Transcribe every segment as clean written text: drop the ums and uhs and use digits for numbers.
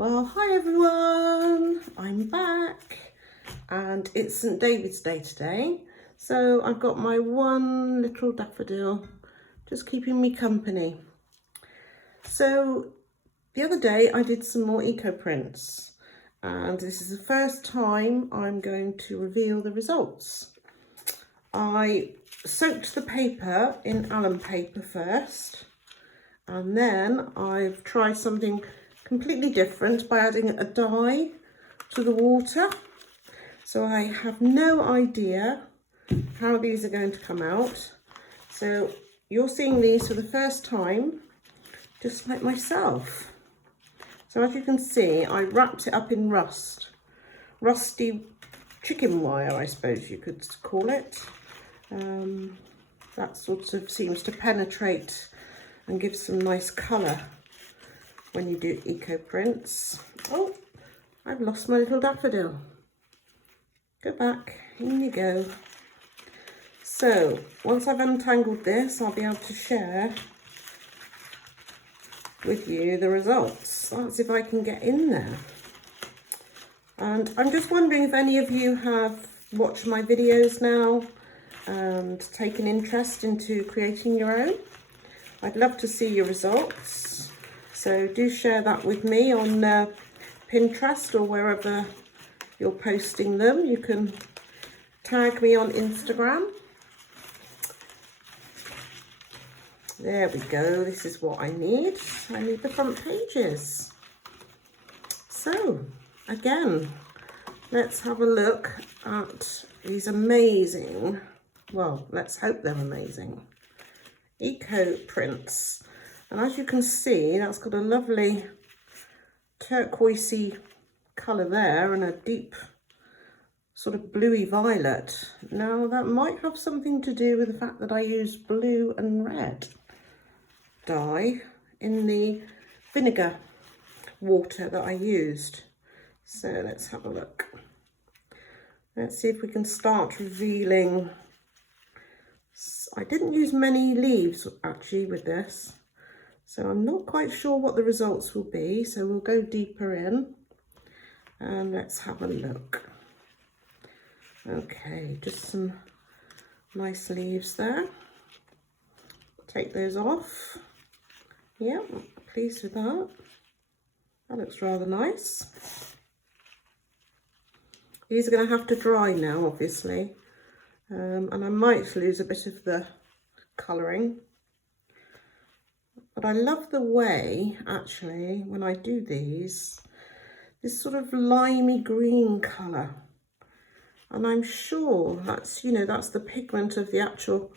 Well, hi everyone, I'm back and it's St David's Day today, so I've got my one little daffodil just keeping me company. So the other day I did some more eco prints and this is the first time I'm going to reveal the results. I soaked the paper in alum paper first, and then I've tried something completely different by adding a dye to the water. So I have no idea how these are going to come out. So you're seeing these for the first time, just like myself. So as you can see, I wrapped it up in rusty chicken wire, I suppose you could call it. That sort of seems to penetrate and give some nice colour when you do eco prints. Oh, I've lost my little daffodil. Go back, in you go. So once I've untangled this, I'll be able to share with you the results. That's if I can get in there. And I'm just wondering if any of you have watched my videos now and taken interest into creating your own. I'd love to see your results. So do share that with me on Pinterest or wherever you're posting them. You can tag me on Instagram. There we go. This is what I need. I need the front pages. So again, let's have a look at these amazing, well, let's hope they're amazing, eco prints. And as you can see, that's got a lovely turquoisey colour there and a deep sort of bluey violet. Now that might have something to do with the fact that I used blue and red dye in the vinegar water that I used. So let's have a look. Let's see if we can start revealing. I didn't use many leaves actually with this, so I'm not quite sure what the results will be. So we'll go deeper in and let's have a look. Okay, just some nice leaves there. Take those off. Yeah, pleased with that. That looks rather nice. These are going to have to dry now, obviously, and I might lose a bit of the colouring. But I love the way, actually, when I do these, this sort of limey green colour. And I'm sure that's, you know, that's the pigment of the actual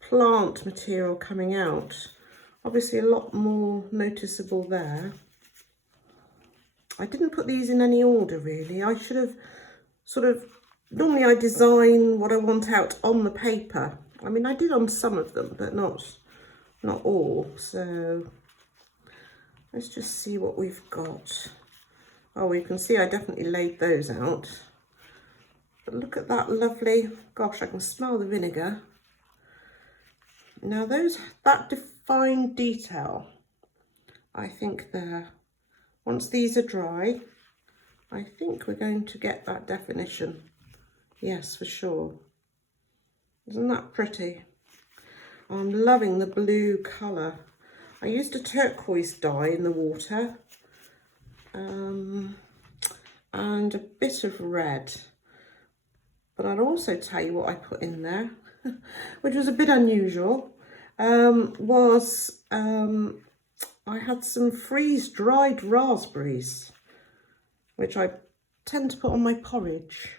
plant material coming out. Obviously a lot more noticeable there. I didn't put these in any order really. I should have sort of, normally I design what I want out on the paper. I mean, I did on some of them, but not all. So let's just see what we've got. Oh, you can see I definitely laid those out. But look at that lovely, gosh, I can smell the vinegar. Now that defined detail, I think there, once these are dry, I think we're going to get that definition. Yes, for sure. Isn't that pretty? I'm loving the blue colour. I used a turquoise dye in the water and a bit of red. But I'll also tell you what I put in there, which was a bit unusual, I had some freeze-dried raspberries, which I tend to put on my porridge.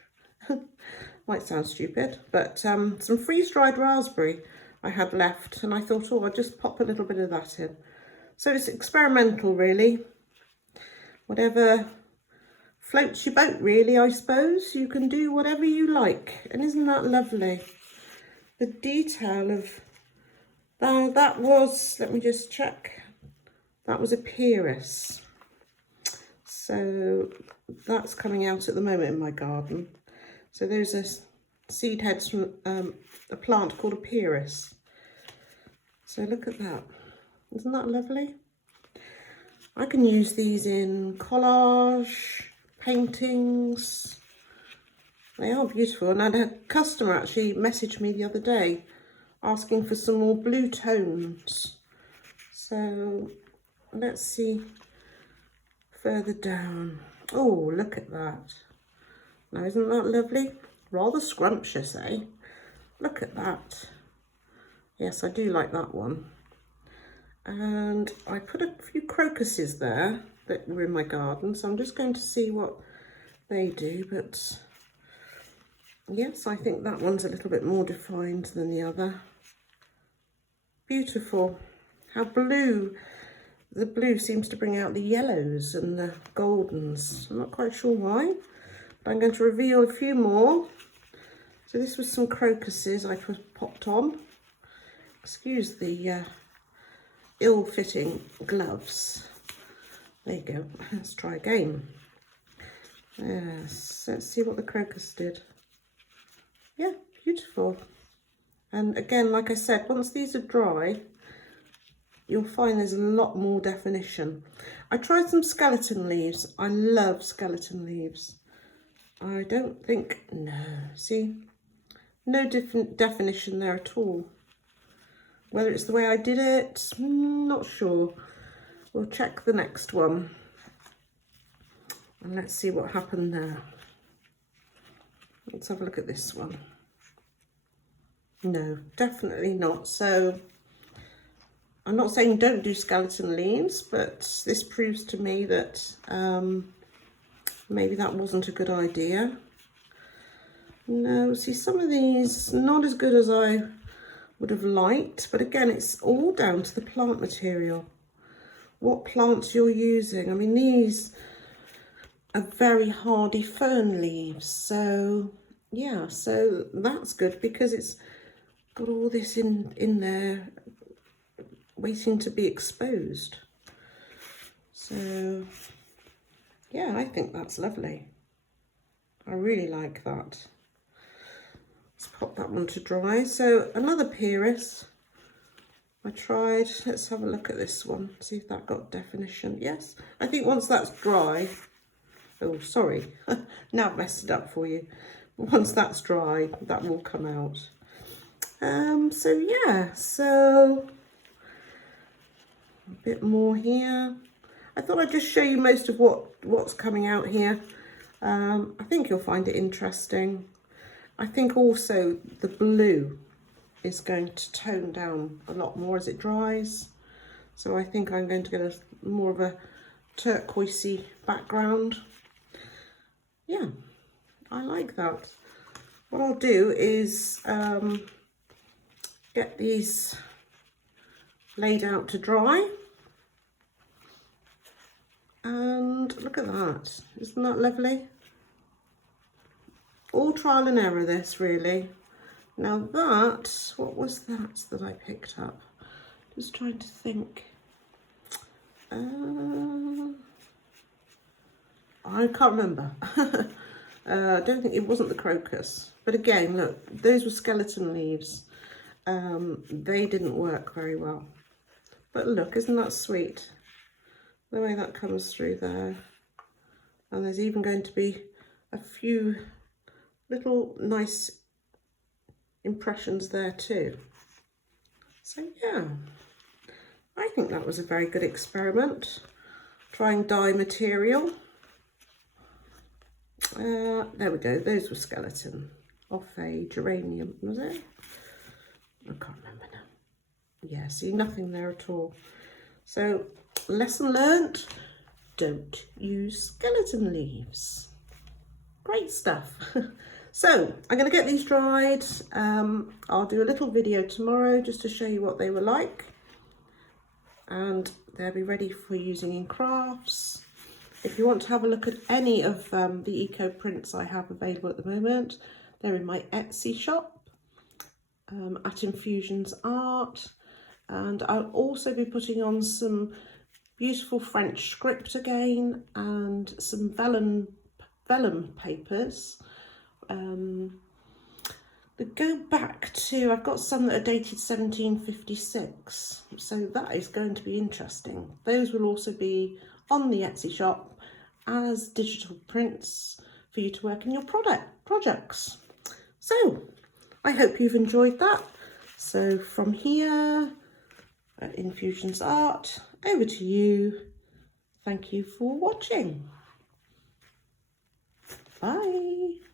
Might sound stupid, but some freeze-dried raspberry I had left, and I thought, oh, I'll just pop a little bit of that in. So it's experimental, really. Whatever floats your boat, really, I suppose. You can do whatever you like, and isn't that lovely? The detail of that was, let me just check, that was a Pyrrhus. So that's coming out at the moment in my garden. So those are seed heads from a plant called a Pyrrhus. So look at that. Isn't that lovely? I can use these in collage, paintings. They are beautiful. And I had a customer actually message me the other day asking for some more blue tones. So let's see further down. Oh, look at that. Now, isn't that lovely? Rather scrumptious, eh? Look at that. Yes, I do like that one. And I put a few crocuses there that were in my garden, so I'm just going to see what they do. But yes, I think that one's a little bit more defined than the other. Beautiful. How blue. The blue seems to bring out the yellows and the goldens. I'm not quite sure why, but I'm going to reveal a few more. So this was some crocuses I popped on. Excuse the ill-fitting gloves. There you go. Let's try again. Yes, let's see what the crocus did. Yeah, beautiful. And again, like I said, once these are dry, you'll find there's a lot more definition. I tried some skeleton leaves. I love skeleton leaves. I don't think, no, see, no different definition there at all. Whether it's the way I did it, not sure. We'll check the next one. And let's see what happened there. Let's have a look at this one. No, definitely not. So I'm not saying don't do skeleton leaves, but this proves to me that maybe that wasn't a good idea. No, see, some of these not as good as I would have liked, but again, it's all down to the plant material, what plants you're using. I mean, these are very hardy fern leaves, so yeah, so that's good because it's got all this in there waiting to be exposed. So yeah, I think that's lovely. I really like that. Let's pop that one to dry. So another Pyrrhus I tried. Let's have a look at this one, see if that got definition. Yes, I think once that's dry, oh sorry, now I've messed it up for you. Once that's dry, that will come out. So yeah, so a bit more here. I thought I'd just show you most of what's coming out here. I think you'll find it interesting. I think also the blue is going to tone down a lot more as it dries. So I think I'm going to get more of a turquoisey background. Yeah, I like that. What I'll do is get these laid out to dry. And look at that, isn't that lovely? All trial and error this, really. Now that, what was that I picked up? Just trying to think. I can't remember. I don't think it wasn't the crocus. But again, look, those were skeleton leaves. They didn't work very well. But look, isn't that sweet? The way that comes through there. And there's even going to be a few little nice impressions there too. So yeah, I think that was a very good experiment. Trying dye material. There we go, those were skeleton. Off a geranium, was it? I can't remember now. Yeah, see, nothing there at all. So, lesson learnt, don't use skeleton leaves. Great stuff. So I'm going to get these dried. I'll do a little video tomorrow just to show you what they were like, and they'll be ready for using in crafts. If you want to have a look at any of the eco prints I have available at the moment, they're in my Etsy shop at Infusions Art, and I'll also be putting on some beautiful French script again and some vellum papers. They go back to, I've got some that are dated 1756, so that is going to be interesting. Those will also be on the Etsy shop as digital prints for you to work in your projects. So I hope you've enjoyed that. So from here at Infusions Art, over to you. Thank you for watching. Bye.